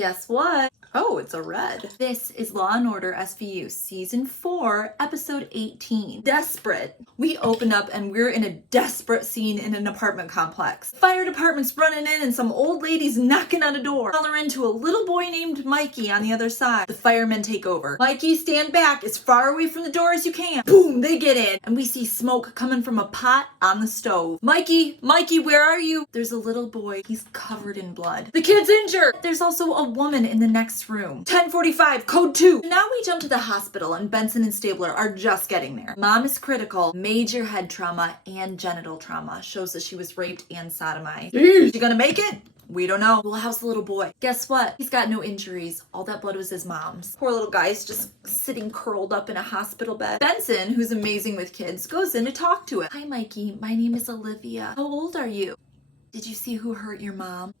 Guess what? Oh, it's a red. This is Law & Order SVU Season 4, Episode 18. Desperate. We open up and we're in a desperate scene in an apartment complex. Fire department's running in and some old lady's knocking on a door. Hollering to a little boy named Mikey on the other side. The firemen take over. Mikey, stand back as far away from the door as you can. Boom, they get in. And we see smoke coming from a pot on the stove. Mikey, where are you? There's a little boy. He's covered in blood. The kid's injured. There's also a woman in the next room. 1045, code 2. Now we jump to the hospital and Benson and Stabler are just getting there. Mom is critical, major head trauma and genital trauma. Shows that she was raped and sodomized. Is she gonna make it? We don't know. Well, how's the little boy? Guess what? He's got no injuries. All that blood was his mom's. Poor little guy's just sitting curled up in a hospital bed. Benson, who's amazing with kids, goes in to talk to him. Hi, Mikey. My name is Olivia. How old are you? Did you see who hurt your mom?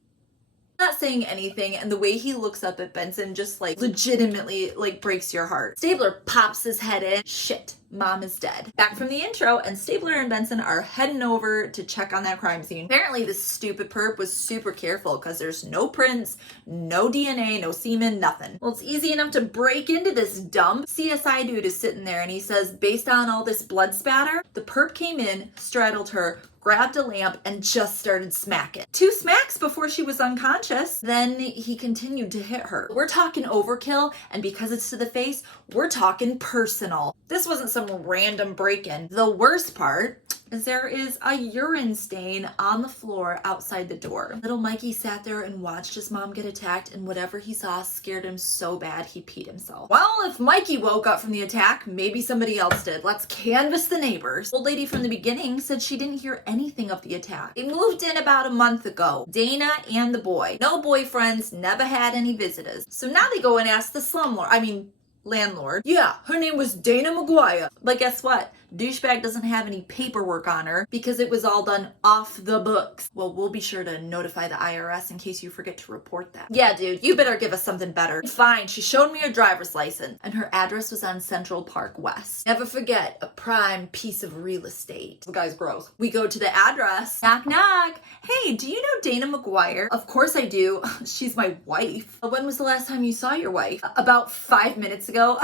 Not saying anything, and the way he looks up at Benson just like legitimately like breaks your heart. Stabler pops his head in. Shit, mom is dead. Back from the intro, and Stabler and Benson are heading over to check on that crime scene. Apparently this stupid perp was super careful because there's no prints, no DNA, no semen, nothing. Well, it's easy enough to break into this dump. CSI dude is sitting there and he says, based on all this blood spatter, the perp came in, straddled her, grabbed a lamp, and just started smacking. 2 smacks before she was unconscious. Then he continued to hit her. We're talking overkill, and because it's to the face, we're talking personal. This wasn't some random break-in. The worst part is there is a urine stain on the floor outside the door. Little Mikey sat there and watched his mom get attacked, and whatever he saw scared him so bad he peed himself. Well, if Mikey woke up from the attack, maybe somebody else did. Let's canvass the neighbors. Old lady from the beginning said she didn't hear anything of the attack. They moved in about a month ago. Dana and the boy. No boyfriends, never had any visitors. So now they go and ask the landlord. Yeah, her name was Dana McGuire. But guess what? Douchebag doesn't have any paperwork on her because it was all done off the books. Well, we'll be sure to notify the IRS in case you forget to report that. Yeah, dude, you better give us something better. Fine, she showed me her driver's license and her address was on Central Park West. Never forget, a prime piece of real estate. The guy's gross. We go to the address. Knock, knock. Hey, do you know Dana McGuire? Of course I do. She's my wife. When was the last time you saw your wife? About 5 minutes ago.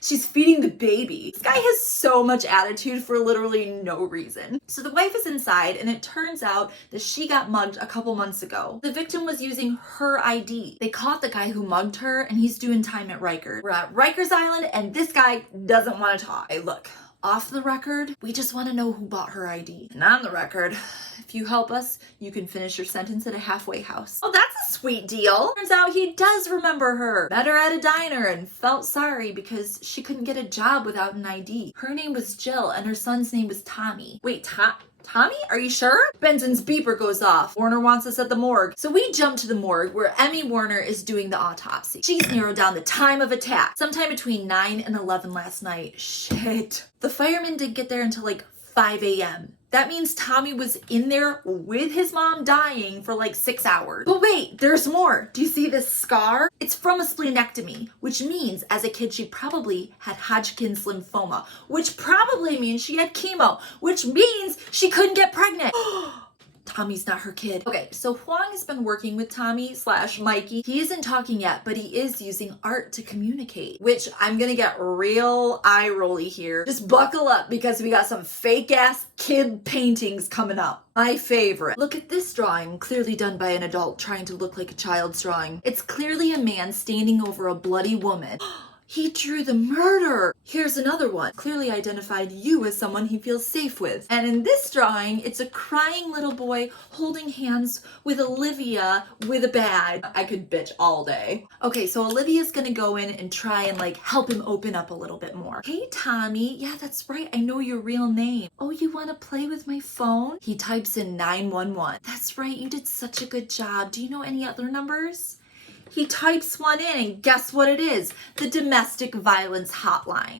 She's feeding the baby. This guy has so much attitude for literally no reason. So the wife is inside and it turns out that she got mugged a couple months ago. The victim was using her ID. They caught the guy who mugged her and he's doing time at Rikers. We're at Rikers Island and this guy doesn't want to talk. Hey, look. Off the record, we just want to know who bought her ID. And on the record, if you help us, you can finish your sentence at a halfway house. Oh, that's a sweet deal. Turns out he does remember her. Met her at a diner and felt sorry because she couldn't get a job without an ID. Her name was Jill and her son's name was Tommy. Wait, Tommy? Are you sure? Benson's beeper goes off. Warner wants us at the morgue. So we jump to the morgue where Emmy Warner is doing the autopsy. She's narrowed down the time of attack. Sometime between 9 and 11 last night. Shit. The firemen didn't get there until like 5 a.m. That means Tommy was in there with his mom dying for like 6 hours. But wait, there's more. Do you see this scar? It's from a splenectomy, which means as a kid she probably had Hodgkin's lymphoma, which probably means she had chemo, which means she couldn't get pregnant. Tommy's not her kid. Okay, so Huang has been working with Tommy/Mikey. He isn't talking yet, but he is using art to communicate, which I'm gonna get real eye-rolly here. Just buckle up because we got some fake-ass kid paintings coming up. My favorite. Look at this drawing, clearly done by an adult trying to look like a child's drawing. It's clearly a man standing over a bloody woman. He drew the murder. Here's another one. Clearly identified you as someone he feels safe with. And in this drawing, it's a crying little boy holding hands with Olivia with a bag. I could bitch all day. Okay, so Olivia's gonna go in and try and like help him open up a little bit more. Hey, Tommy. Yeah, that's right. I know your real name. Oh, you wanna play with my phone? He types in 911. That's right. You did such a good job. Do you know any other numbers? He types one in and guess what it is? The domestic violence hotline.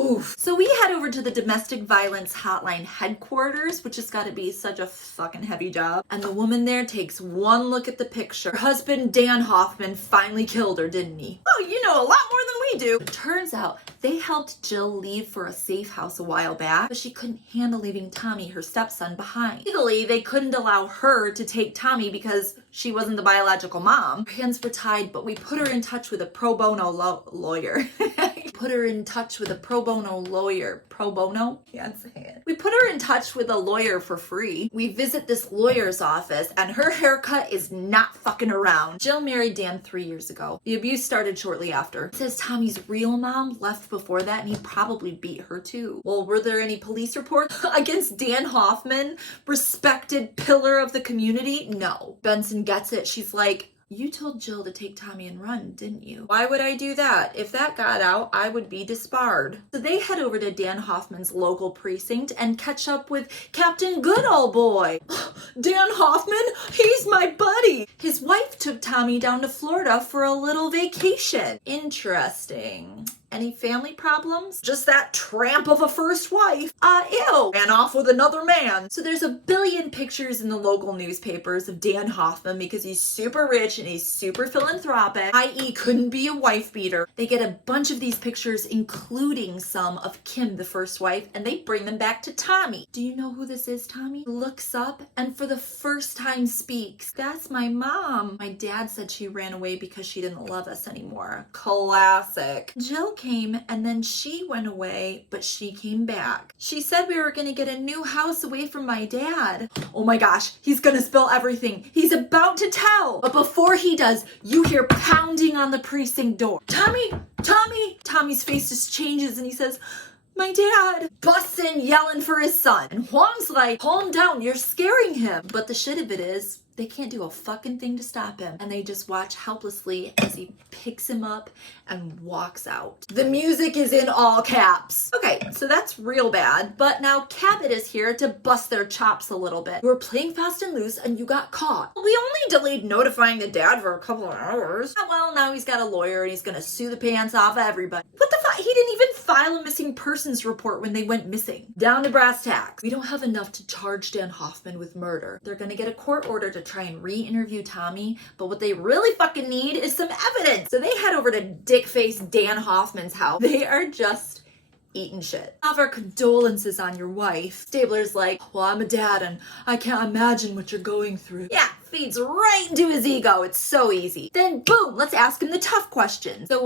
Oof. So we head over to the domestic violence hotline headquarters, which has got to be such a fucking heavy job. And the woman there takes one look at the picture. Her husband, Dan Hoffman, finally killed her, didn't he? Oh, you know a lot more than we do. It turns out they helped Jill leave for a safe house a while back, but she couldn't handle leaving Tommy, her stepson, behind. Legally, they couldn't allow her to take Tommy because she wasn't the biological mom. Her hands were tied, but we put her in touch with a pro bono lawyer. Put her in touch with a pro bono lawyer. Pro bono? Can't say it. We put her in touch with a lawyer for free. We visit this lawyer's office, and her haircut is not fucking around. Jill married Dan 3 years ago. The abuse started shortly after. It says Tommy's real mom left before that, and he probably beat her too. Well, were there any police reports against Dan Hoffman, respected pillar of the community? No. Benson gets it. She's like, you told Jill to take Tommy and run, didn't you? Why would I do that? If that got out, I would be disbarred. So they head over to Dan Hoffman's local precinct and catch up with Captain Good Old Boy. Dan Hoffman? He's my buddy. His wife took Tommy down to Florida for a little vacation. Interesting. Any family problems? Just that tramp of a first wife. Ew. Ran off with another man. So there's a billion pictures in the local newspapers of Dan Hoffman because he's super rich and he's super philanthropic, i.e. couldn't be a wife beater. They get a bunch of these pictures, including some of Kim, the first wife, and they bring them back to Tommy. Do you know who this is, Tommy? Looks up and for the first time speaks. That's my mom. My dad said she ran away because she didn't love us anymore. Classic. Jill came and then she went away, but she came back. She said we were gonna get a new house away from my dad. Oh my gosh, he's gonna spill everything. He's about to tell. But before he does, you hear pounding on the precinct door. Tommy, Tommy! Tommy's face just changes and he says, my dad, busts in yelling for his son. And Juan's like, calm down, you're scaring him. But the shit of it is, they can't do a fucking thing to stop him. And they just watch helplessly as he picks him up and walks out. The music is in all caps. Okay, so that's real bad. But now Cabot is here to bust their chops a little bit. You were playing fast and loose and you got caught. We only delayed notifying the dad for a couple of hours. Well, now he's got a lawyer and he's gonna sue the pants off of everybody. What the fuck? He didn't even file a missing persons report when they went missing. Down to brass tacks. We don't have enough to charge Dan Hoffman with murder. They're gonna get a court order to try and re-interview Tommy, but what they really fucking need is some evidence. So they head over to dick-face Dan Hoffman's house. They are just eating shit. Have our condolences on your wife. Stabler's like, well, I'm a dad and I can't imagine what you're going through. Yeah, feeds right into his ego. It's so easy. Then boom, let's ask him the tough questions. So,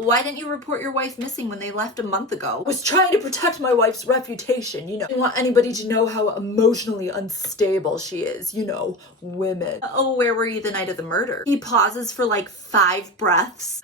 why didn't you report your wife missing when they left a month ago? I was trying to protect my wife's reputation, you know. I didn't want anybody to know how emotionally unstable she is, you know, women. Oh, where were you the night of the murder? He pauses for like 5 breaths.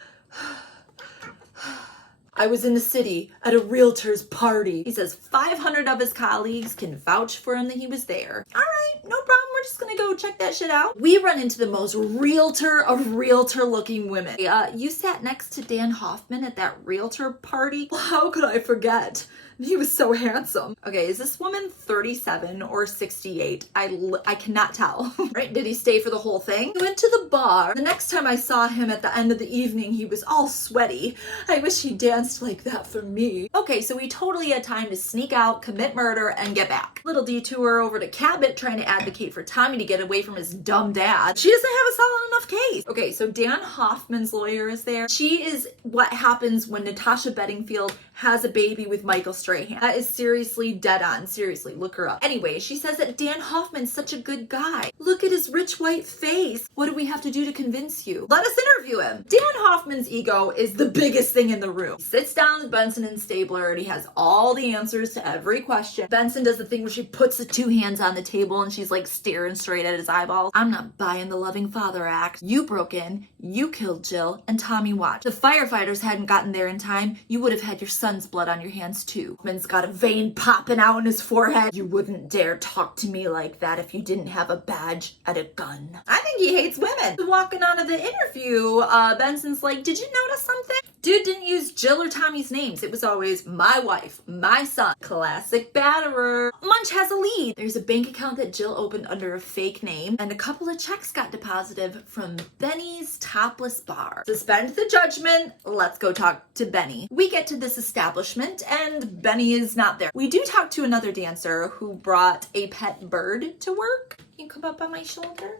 I was in the city at a realtor's party. He says 500 of his colleagues can vouch for him that he was there. All right, no problem. We're just gonna go check that shit out. We run into the most realtor of realtor looking women. You sat next to Dan Hoffman at that realtor party? Well, how could I forget? He was so handsome. Okay, is this woman 37 or 68? I cannot tell. Right? Did he stay for the whole thing? He went to the bar. The next time I saw him at the end of the evening, he was all sweaty. I wish he danced like that for me. Okay, so we totally had time to sneak out, commit murder, and get back. Little detour over to Cabot trying to advocate for Tommy to get away from his dumb dad. She doesn't have a solid enough case. Okay, so Dan Hoffman's lawyer is there. She is what happens when Natasha Bedingfield has a baby with Michael Strahan. That is seriously dead on. Seriously, look her up. Anyway, she says that Dan Hoffman's such a good guy. Look at his rich white face. What do we have to do to convince you? Let us interview him. Dan Hoffman's ego is the biggest thing in the room. He sits down with Benson and Stabler and he has all the answers to every question. Benson does the thing where she puts the 2 hands on the table and she's like staring straight at his eyeballs. I'm not buying the loving father act. You broke in, you killed Jill, and Tommy watched. The firefighters hadn't gotten there in time. You would have had your son's blood on your hands too. Hoffman's got a vein popping out in his forehead. You wouldn't dare talk to me like that if you didn't have a badge and a gun. I think he hates women. Walking out of the interview, Benson's like, did you notice something? Dude didn't use Jill or Tommy's names. It was always my wife, my son. Classic batterer. Munch has a lead. There's a bank account that Jill opened under a fake name, and a couple of checks got deposited from Benny's Topless Bar. Suspend the judgment. Let's go talk to Benny. We get to this establishment, and Benny is not there. We do talk to another dancer who brought a pet bird to work. Can you come up on my shoulder?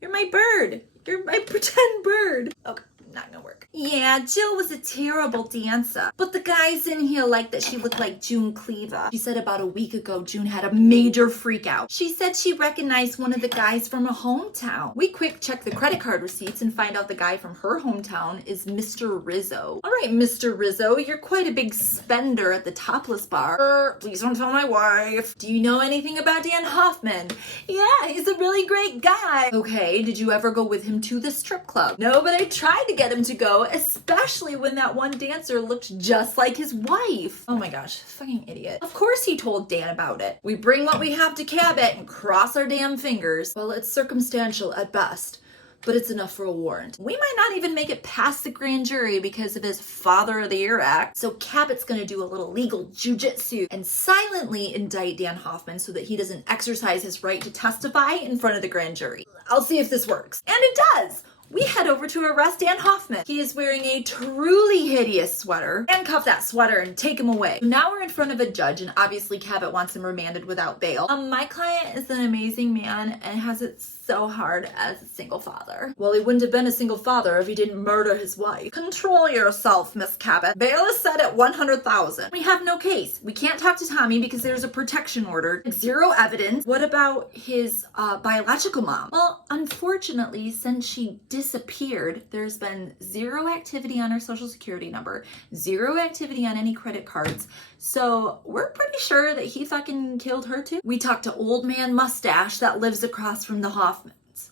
You're my bird. You're my pretend bird. Okay. Not gonna work. Yeah, Jill was a terrible dancer, but the guys in here liked that she looked like June Cleaver. She said about a week ago June had a major freak out. She said she recognized one of the guys from her hometown. We quick check the credit card receipts and find out the guy from her hometown is Mr. Rizzo. All right, Mr. Rizzo, you're quite a big spender at the Topless Bar. Please don't tell my wife. Do you know anything about Dan Hoffman? Yeah, he's a really great guy. Okay, did you ever go with him to the strip club? No, but I tried to get him to go, especially when that one dancer looked just like his wife. Oh my gosh, fucking idiot. Of course he told Dan about it. We bring what we have to Cabot and cross our damn fingers. Well, it's circumstantial at best, but it's enough for a warrant. We might not even make it past the grand jury because of his Father of the Year act. So Cabot's gonna do a little legal jujitsu and silently indict Dan Hoffman so that he doesn't exercise his right to testify in front of the grand jury. I'll see if this works. And it does! We head over to arrest Dan Hoffman. He is wearing a truly hideous sweater. Handcuff that sweater and take him away. Now we're in front of a judge, and obviously Cabot wants him remanded without bail. My client is an amazing man and has it so hard as a single father. Well, he wouldn't have been a single father if he didn't murder his wife. Control yourself, Miss Cabot. Bail is set at $100,000. We have no case. We can't talk to Tommy because there's a protection order. Zero evidence. What about his biological mom? Well, unfortunately, since she disappeared, there's been zero activity on her social security number, zero activity on any credit cards. So we're pretty sure that he fucking killed her too. We talked to Old Man Mustache that lives across from the Hoffmans.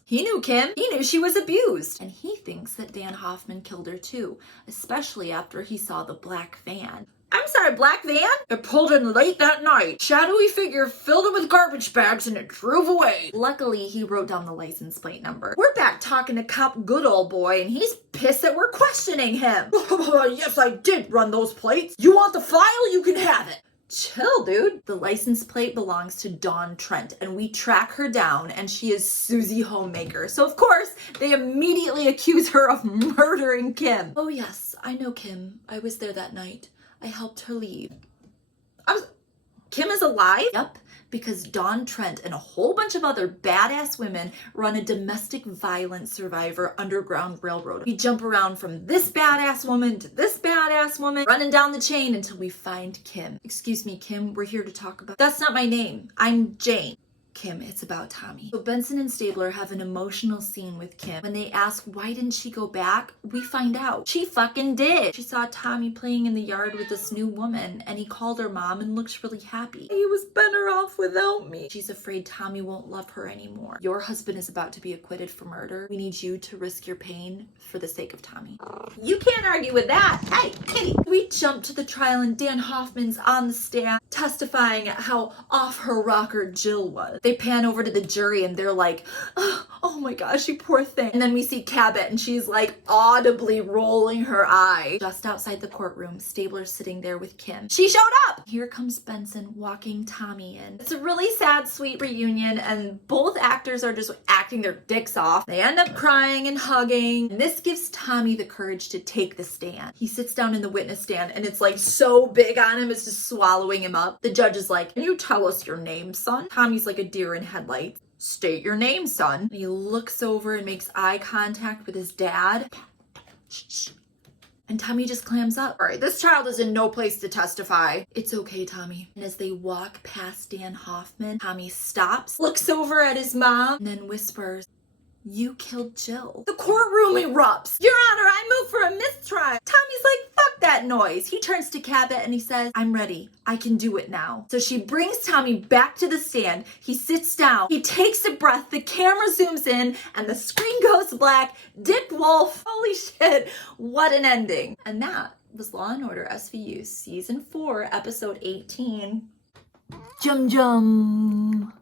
He knew Kim. He knew she was abused. And he thinks that Dan Hoffman killed her too, especially after he saw the black van. I'm sorry, black van? It pulled in late that night. Shadowy figure filled it with garbage bags and it drove away. Luckily, he wrote down the license plate number. We're back talking to Cop Good Old Boy and he's pissed that we're questioning him. Yes, I did run those plates. You want the file? You can have it. Chill, dude. The license plate belongs to Dawn Trent, and we track her down, and she is Susie Homemaker. So, of course, they immediately accuse her of murdering Kim. Oh, yes, I know Kim. I was there that night. I helped her leave. Kim is alive? Yep, because Dawn Trent and a whole bunch of other badass women run a domestic violence survivor underground railroad. We jump around from this badass woman to this badass woman, running down the chain until we find Kim. Excuse me, Kim, we're here to talk about... That's not my name. I'm Jane. Kim, it's about Tommy. So Benson and Stabler have an emotional scene with Kim. When they ask why didn't she go back, we find out she fucking did. She saw Tommy playing in the yard with this new woman and he called her mom and looked really happy. He was better off without me. She's afraid Tommy won't love her anymore. Your husband is about to be acquitted for murder. We need you to risk your pain for the sake of Tommy. You can't argue with that. Hey, kitty. We jump to the trial and Dan Hoffman's on the stand testifying at how off her rocker Jill was. They pan over to the jury and they're like, oh my gosh, you poor thing. And then we see Cabot and she's like audibly rolling her eye. Just outside the courtroom, Stabler's sitting there with Kim. She showed up! Here comes Benson walking Tommy in. It's a really sad, sweet reunion and both actors are just acting their dicks off. They end up crying and hugging. And this gives Tommy the courage to take the stand. He sits down in the witness stand and it's like so big on him, it's just swallowing him up. The judge is like, can you tell us your name, son? Tommy's like a deer in headlights. State your name, son. And he looks over and makes eye contact with his dad. And Tommy just clams up. All right, this child is in no place to testify. It's okay, Tommy. And as they walk past Dan Hoffman, Tommy stops, looks over at his mom, and then whispers, you killed Jill. The courtroom erupts. Your Honor, I move for a mistrial. Tommy's like, fuck that noise. He turns to Cabot and he says, I'm ready. I can do it now. So she brings Tommy back to the stand. He sits down. He takes a breath. The camera zooms in and the screen goes black. Dick Wolf. Holy shit. What an ending. And that was Law & Order SVU Season 4, Episode 18. Jum Jum.